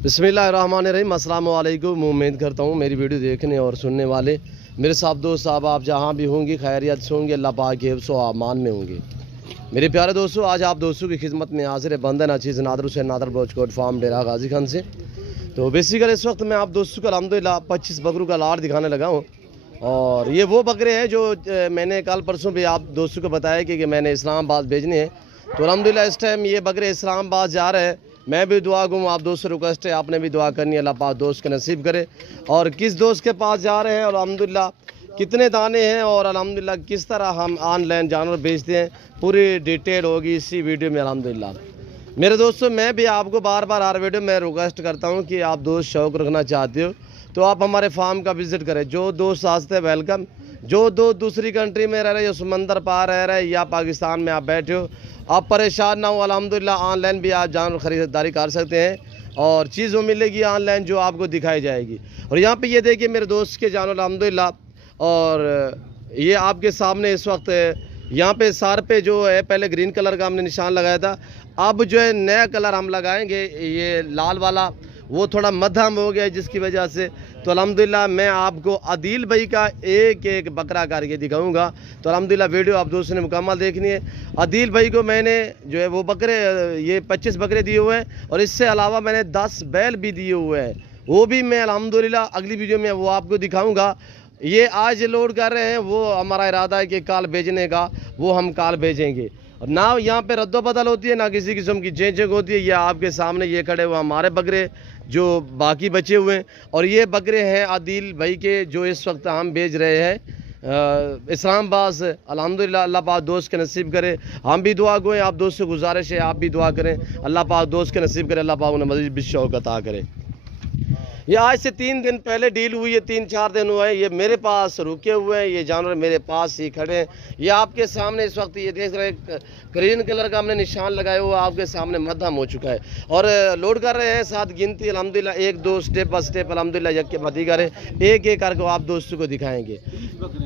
बिस्मिल्लाहिर्रहमानिर्रहीम। अस्सलाम वालेकुम। उम्मीद करता हूँ मेरी वीडियो देखने और सुनने वाले मेरे साहब दोस्त साहब आप जहाँ भी होंगे खैरियत से होंगे, अल्लाह पाक के हिफ्ज़ व अमान में होंगे। मेरे प्यारे दोस्तों, आज आप दोस्तों की खिदमत में हाजिर है बंदन अचीज़ नादर हुसैन नादर ब्रोचकोट फार्म डेरा गाजी खान से। तो बेसिकली इस वक्त मैं आप दोस्तों को अल्हम्दुलिल्लाह 25 बकरों का लाड़ दिखाने लगा हूँ। और ये वो बकरे हैं जो मैंने कल परसों भी आप दोस्तों को बताया कि मैंने इस्लामाबाद भेजने हैं। तो अल्हम्दुलिल्लाह इस टाइम ये बकरे इस्लामाबाद जा रहे हैं। मैं भी दुआ दूँ, आप दोस्त से रिक्वेस्ट है आपने भी दुआ करनी है, अल्लाह पाक दोस्त के नसीब करे। और किस दोस्त के पास जा रहे हैं और अल्हम्दुलिल्लाह कितने दाने हैं और अल्हम्दुलिल्लाह किस तरह हम ऑनलाइन जानवर बेचते हैं, पूरी डिटेल होगी इसी वीडियो में अल्हम्दुलिल्लाह। मेरे दोस्तों, मैं भी आपको बार बार हर वीडियो में रिक्वेस्ट करता हूँ कि आप दोस्त शौक़ रखना चाहते हो तो आप हमारे फार्म का विज़िट करें। जो दोस्त आते हैं वेलकम, जो दो दूसरी कंट्री में रह रहे हो, समंदर पार रह रहे या पाकिस्तान में आप बैठे हो, आप परेशान ना हो। अल्हम्दुलिल्लाह ऑनलाइन भी आप जानवर ख़रीदारी कर सकते हैं और चीज़ वो मिलेगी ऑनलाइन जो आपको दिखाई जाएगी। और यहाँ पे ये देखिए मेरे दोस्त के जानवर अल्हम्दुलिल्लाह। और ये आपके सामने इस वक्त यहाँ पे सार पे जो है पहले ग्रीन कलर का हमने निशान लगाया था, अब जो है नया कलर हम लगाएंगे, ये लाल वाला वो थोड़ा मध्यम हो गया जिसकी वजह से। तो अल्हम्दुलिल्लाह मैं आपको आदिल भाई का एक एक बकरा करके दिखाऊंगा। तो अल्हम्दुलिल्लाह वीडियो आप दोस्तों ने मुकम्मल देखनी है। आदिल भाई को मैंने जो है वो बकरे ये 25 बकरे दिए हुए हैं और इससे अलावा मैंने 10 बैल भी दिए हुए हैं, वो भी मैं अल्हम्दुलिल्लाह अगली वीडियो में वो आपको दिखाऊँगा। ये आज लोड कर रहे हैं, वो हमारा इरादा है कि काल भेजने का, वो हम काल भेजेंगे। और ना यहाँ पे रद्दो बदल होती है ना किसी किस्म की चेंजिंग होती है। ये आपके सामने ये खड़े हुए हमारे बकरे जो बाकी बचे हुए हैं और ये बकरे हैं आदिल भाई के जो इस वक्त हम भेज रहे हैं इस्लामाबाद से। अल्हम्दुलिल्लाह अल्लाह पाक दोस्त के नसीब करे, हम भी दुआ गोएं, आप दोस्त से गुजारिश है आप भी दुआ करें, अल्लाह पाक दोस्त के नसीब करे, अल्लाह पाक उन्हें मज़ीद बिशौक़ अता करे। ये आज से 3 दिन पहले डील हुई है, 3-4 दिन हुए हैं, ये मेरे पास रुके हुए हैं, ये जानवर मेरे पास ही खड़े हैं। ये आपके सामने इस वक्त ये देख रहे हैं ग्रीन कलर का हमने निशान लगाया हुआ आपके सामने मध्यम हो चुका है और लोड कर रहे हैं। साथ गिनती अल्हम्दुलिल्लाह 1-2 स्टेप बाय स्टेप अल्हम्दुलिल्लाह यक के मदी करे, एक एक करके आप दोस्तों को दिखाएंगे।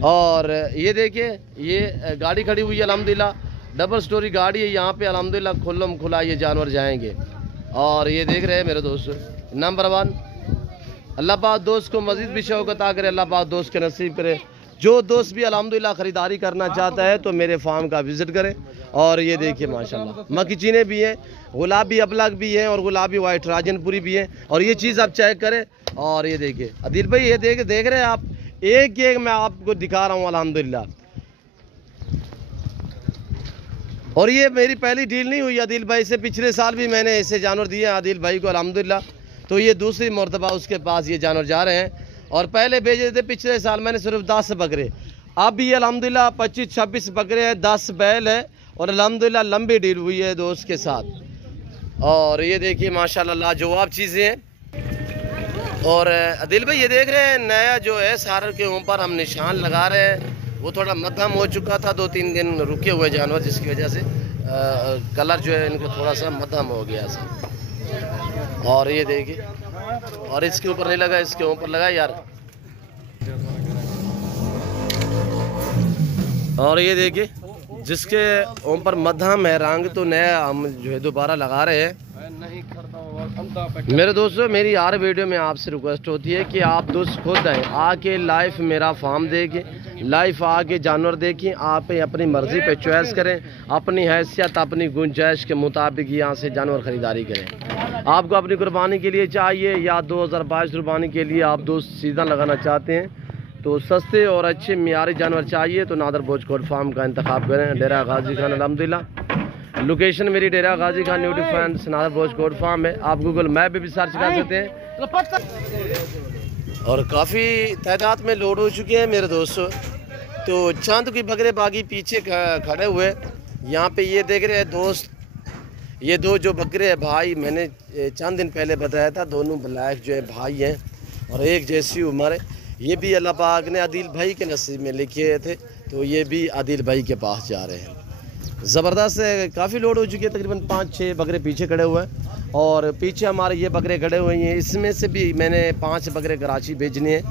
और ये देखिए ये गाड़ी खड़ी हुई है अल्हम्दुलिल्लाह, डबल स्टोरी गाड़ी है यहाँ पे अल्हम्दुलिल्लाह, खुल्लम खुला ये जानवर जाएंगे। और ये देख रहे हैं मेरे दोस्त नंबर 1, अल्लाह पाक दोस्त को मज़ीद भी शौक़ अता करे, अल्लाह पाक दोस्त के नसीब करे। जो दोस्त भी अल्हम्दुलिल्लाह ख़रीदारी करना चाहता है तो मेरे फार्म का विज़िट करे। और ये देखिए माशाल्लाह मक्की चीने भी हैं, गुलाबी अबलग भी हैं और गुलाबी वाइट राजनपुरी भी हैं। और ये चीज़ आप चेक करें। और ये देखिए आदिल भाई, ये देख रहे हैं आप, एक एक मैं आपको दिखा रहा हूँ अल्हम्दुलिल्लाह। और ये मेरी पहली डील नहीं हुई आदिल भाई से, पिछले साल भी मैंने ऐसे जानवर दिए आदिल भाई को अल्हम्दुलिल्लाह। तो ये दूसरी मरतबा उसके पास ये जानवर जा रहे हैं और पहले भेजे थे पिछले साल मैंने सिर्फ 10 बकरे। अब ये अल्हम्दुलिल्लाह 25-26 बकरे हैं, 10 बैल है और अल्हम्दुलिल्लाह लंबी डील हुई है दोस्त के साथ। और ये देखिए माशाल्लाह लाजवाब चीज़ें हैं। और आदिल भाई ये देख रहे हैं नया जो है सार के ऊपर हम निशान लगा रहे हैं, वो थोड़ा मध्यम हो चुका था, 2-3 दिन रुके हुए जानवर जिसकी वजह से कलर जो है इनको थोड़ा सा मध्यम हो गया था। और ये देखिए, और इसके ऊपर नहीं लगा, इसके ऊपर लगा यार। और ये देखिए जिसके ऊपर मध्यम है रंग, तो नया हम जो है दोबारा लगा रहे हैं। मेरे दोस्तों, मेरी हर वीडियो में आपसे रिक्वेस्ट होती है कि आप दोस्त खुद आए आके लाइव मेरा फार्म देखें, लाइव आके जानवर देखें, आप अपनी मर्ज़ी पे चॉइस करें, अपनी हैसियत अपनी गुंजाइश के मुताबिक यहाँ से जानवर ख़रीदारी करें। आपको अपनी कुर्बानी के लिए चाहिए या 2022 कुर्बानी के लिए आप दोस्त सीज़न लगाना चाहते हैं तो सस्ते और अच्छे मियारी जानवर चाहिए तो नादर ब्रोचकोट फार्म का इंतखाब करें। डेरा गाजी खान अल्हम्दुलिल्लाह, लोकेशन मेरी डेरा गाजी खान न्यू डिफेंस नादर ब्रोचकोट फार्म है। आप गूगल मैप पे भी सर्च कर सकते हैं। और काफ़ी तादाद में लोड हो चुके हैं मेरे दोस्तों। तो चंद की बकरे बागी पीछे खड़े हुए यहाँ पे ये देख रहे हैं दोस्त, ये दो जो बकरे हैं भाई, मैंने चंद दिन पहले बताया था दोनों ब्लैक जो है भाई हैं और एक जैसी उम्र है। ये भी अल्लाह पाक ने आदिल भाई के नसीब में लिखे थे तो ये भी आदिल भाई के पास जा रहे हैं। ज़बरदस्त है, काफ़ी लोड हो चुकी है, तकरीबन 5-6 बकरे पीछे खड़े हुए हैं और पीछे हमारे ये बकरे खड़े हुए हैं। इसमें से भी मैंने 5 बकरे कराची भेजने हैं।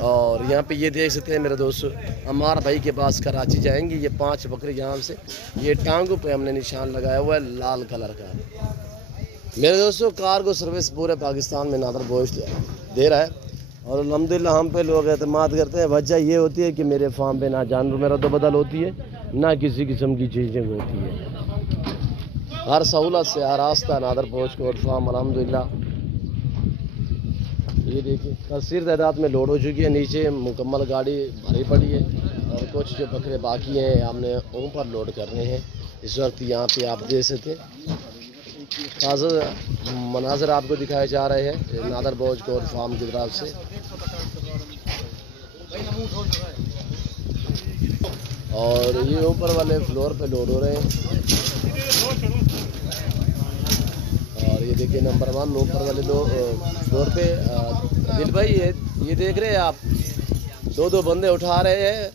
और यहाँ पे ये देख सकते हैं मेरे दोस्तों, अमार भाई के पास कराची जाएंगे ये 5 बकरे यहाँ से। ये टांगों पे हमने निशान लगाया हुआ है लाल कलर का। मेरे दोस्तों कार्गो सर्विस पूरे पाकिस्तान में नादर गोश्त दे रहा है और अल्हम्दुलिल्लाह हम पे लोग एतमाद करते हैं। वजह ये होती है कि मेरे फार्म पे ना जानवर में रद्द-बदल होती है, ना किसी किस्म की चीज़ें होती है। हर सहूलत से हर रास्ता नादर पहुँच कोट फार्म अल्हम्दुलिल्लाह। ये देखिए कसीर तादाद में लोड हो चुकी है, नीचे मुकम्मल गाड़ी भरी पड़ी है और कुछ जो बकरे बाकी हैं हमने ऊपर लोड करने हैं। इस वक्त यहाँ पे आप देख सकते हैं ताज़ा मनाजर आपको दिखाए जा रहे हैं नादर बोझ कोट फार्म की तरफ से। और ये ऊपर वाले फ्लोर पे लोड हो रहे हैं और ये देखिए नंबर 1 ऊपर वाले फ्लोर पे दिल भाई ये देख रहे हैं आप, 2 बंदे उठा रहे हैं,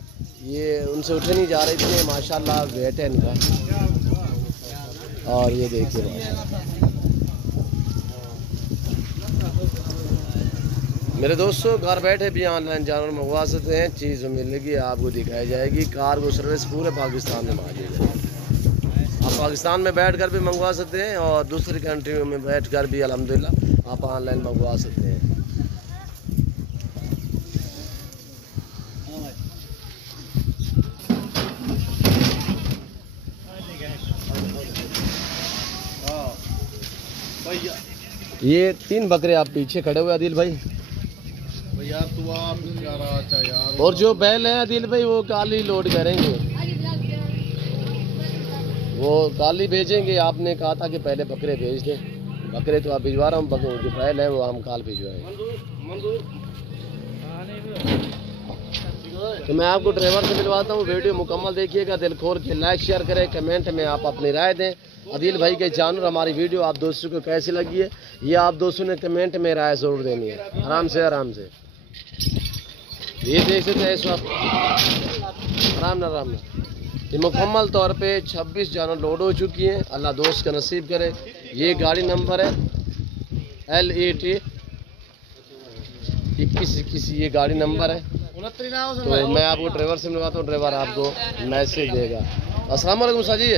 ये उनसे उठे नहीं जा रहे थे, माशाल्लाह वेट है इनका। और ये देखिए मेरे दोस्तों घर बैठे भी ऑनलाइन जानवर मंगवा सकते हैं, चीज़ मिलेगी आपको दिखाई जाएगी। कार्गो सर्विस पूरे पाकिस्तान में मौजूद है। आप पाकिस्तान में बैठकर भी मंगवा सकते हैं और दूसरी कंट्रियों में बैठकर भी अल्हम्दुलिल्लाह आप ऑनलाइन मंगवा सकते हैं। ये 3 बकरे आप पीछे खड़े हुए आदिल भाई यार तू आप यार। और जो बैल है आदिल भाई वो काली लोड करेंगे, वो काली भेजेंगे। आपने कहा था कि पहले बकरे भेज दें, बकरे तो आप भिजवा रहा हूँ, जो बैल है वो हम काल भिजवाएंगे। तो मैं आपको ड्राइवर से मिलवाता हूँ। वीडियो मुकम्मल देखिएगा, दिल खोल के लाइक शेयर करें, कमेंट में आप अपनी राय दें। आदिल भाई के जानवर हमारी वीडियो आप दोस्तों को कैसी लगी है ये आप दोस्तों ने कमेंट में राय ज़रूर देनी है। आराम से ये देख सकते हैं इस वक्त आराम ना ये मुकम्मल तौर पे 26 जानवर लोड हो चुकी हैं। अल्लाह दोस्त का नसीब करे। ये गाड़ी नंबर है LAT 2121, ये गाड़ी नंबर है। तो मैं आपको ड्राइवर से मिलवाता हूँ, ड्राइवर आपको मैसेज देगा। अस्सलाम वालेकुम उस्ताद जी।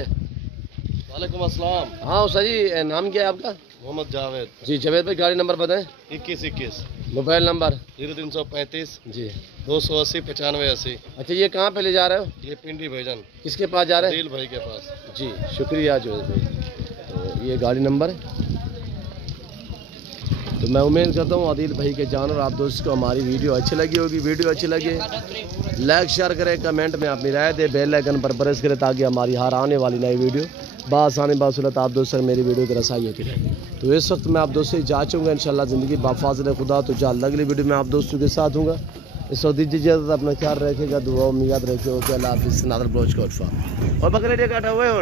वालेकुम अस्सलाम। हाँ उस्ताद जी, नाम क्या है आपका? मोहम्मद जावेद। जी जावेद भाई, गाड़ी नंबर बताएं। 2121 मोबाइल नंबर 0335 जी 280 9580। अच्छा ये कहाँ पे ले जा रहे हो? ये पिंडी भाईजान किसके पास जा रहे हैं? दिल भाई के पास। जी शुक्रिया जावेद भाई। तो ये गाड़ी नंबर है। तो मैं उम्मीद करता हूँ आदिल भाई के जानवर आप दोस्तों को हमारी वीडियो अच्छी लगी होगी। वीडियो अच्छी लगे लाइक शेयर करें, कमेंट में अपनी राय दें, बेल आइकन पर प्रेस करें ताकि हमारी हर आने वाली नई वीडियो बासानी बासुलत आप दोस्तों मेरी वीडियो की रसाई होती रहे। तो इस वक्त मैं आप दोस्तों से जाचूँगा इंशाल्लाह ज़िंदगी बाफाज़िल खुदा। तो जल्द अगली वीडियो में आप दोस्तों के साथ हूँगा। इस वक्त दीजिए अपना ख्याल रखेगा, दुआ में याद रखिए। ओके अल्लाह हाफिज़। नादर ब्लोच कोट फार्म और बकरे काटा हुए हैं।